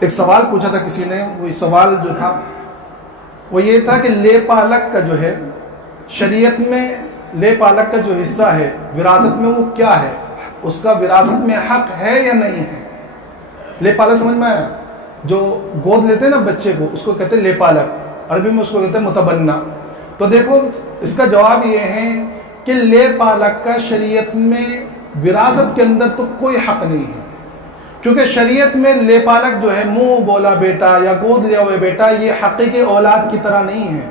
ایک سوال پوچھا تھا کسی نے، وہ سوال جو تھا وہ یہ تھا کہ لے پالک کا جو ہے شریعت میں لے پالک کا جو حصہ ہے وراثت میں وہ کیا ہے، اس کا وراثت میں حق ہے یا نہیں ہے؟ لے پالک سمجھ میں آیا؟ جو گود لیتے ہیں نا بچے کو، اس کو کہتے ہیں لے پالک، عربی میں اس کو کہتے ہیں متبنہ۔ تو دیکھو اس کا جواب یہ ہے کہ لے پالک کا شریعت میں وراثت کے اندر تو کوئی حق نہیں ہے، کیونکہ شریعت میں لے پالک جو ہے منہ بولا بیٹا یا گود لیا ہوئے بیٹا یہ حقیقی اولاد کی طرح نہیں ہے۔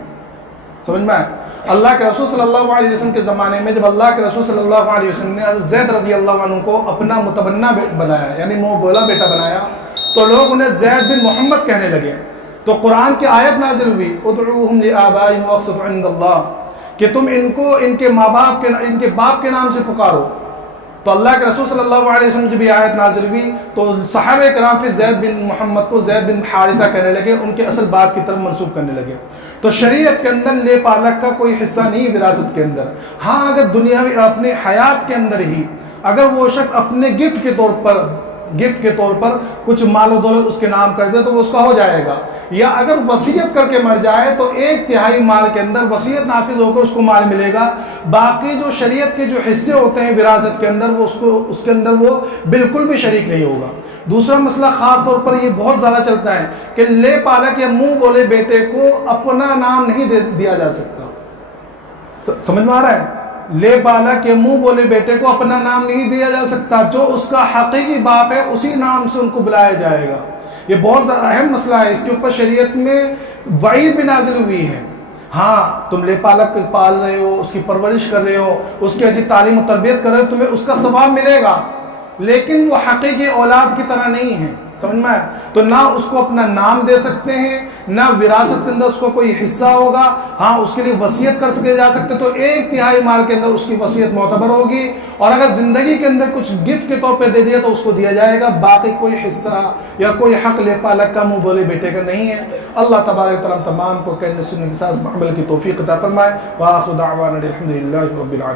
سمجھ میں آئے؟ اللہ کے رسول صلی اللہ علیہ وسلم کے زمانے میں جب اللہ کے رسول صلی اللہ علیہ وسلم نے زید رضی اللہ عنہ کو اپنا متبنہ بنایا، یعنی منہ بولا بیٹا بنایا، تو لوگ انہیں زید بن محمد کہنے لگے۔ تو قرآن کی آیت نازل ہوئی ادعوہم لآبائہم واقسطوا عند اللہ، کہ تم ان کو ان کے ماں باپ کے ان کے باپ کے نام سے پکارو۔ تو اللہ کے رسول صلی اللہ علیہ وسلم جب یہ آیت نازل ہوئی تو صحابہ کرام پھر زید بن محمد کو زید بن حارثہ کہنے لگے، ان کے اصل باپ کی طرف منسوب کرنے لگے۔ تو شریعت کے اندر لے پالک کا کوئی حصہ نہیں وراثت کے اندر۔ ہاں اگر دنیاوی اپنے حیات کے اندر ہی اگر وہ شخص اپنے گفٹ کے طور پر کچھ مال و دولت اس کے نام کر دے تو وہ اس کا ہو جائے گا، یا اگر وصیت کر کے مر جائے تو 1/3 مال کے اندر وصیت نافذ ہو کر اس کو مال ملے گا، باقی جو شریعت کے جو حصے ہوتے ہیں وراثت کے اندر وہ اس کے اندر وہ بالکل بھی شریک نہیں ہوگا۔ دوسرا مسئلہ خاص طور پر یہ بہت زیادہ چلتا ہے کہ لے پالک یا منہ بولے بیٹے کو اپنا نام نہیں دیا جا سکتا۔ سمجھ میں آ رہا ہے؟ لے پالک یا منہ بولے بیٹے کو اپنا نام نہیں دیا جا سکتا، جو اس کا حقیقی باپ ہے اسی نام سے ان کو بلایا جائے گا۔ یہ بہت زیادہ اہم مسئلہ ہے، اس کے اوپر شریعت میں وعید بھی نازل ہوئی ہے۔ ہاں تم لے پالک پال رہے ہو، اس کی پرورش کر رہے ہو، اس کی ایسی تعلیم و تربیت کر رہے ہو، تمہیں اس کا ثواب ملے گا، لیکن وہ حقیقی اولاد کی طرح نہیں ہے۔ سمجھ میں آئے؟ تو نہ اس کو اپنا نام دے سکتے ہیں، نہ وراثت کے اندر اس کو کوئی حصہ ہوگا۔ ہاں اس کے لیے وصیت کر سکے جا سکتے، تو 1/3 مال کے اندر اس کی وصیت معتبر ہوگی، اور اگر زندگی کے اندر کچھ گفٹ کے طور پہ دے دیا تو اس کو دیا جائے گا، باقی کوئی حصہ یا کوئی حق لے پالک کا منہ بولے بیٹے کا نہیں ہے۔ اللہ تبارک و تعالیٰ تمام کو کہنے سننے کے ساتھ عمل کی توفیق عطا فرمائے۔ وآخر دعوانا الحمد للہ رب العالمین۔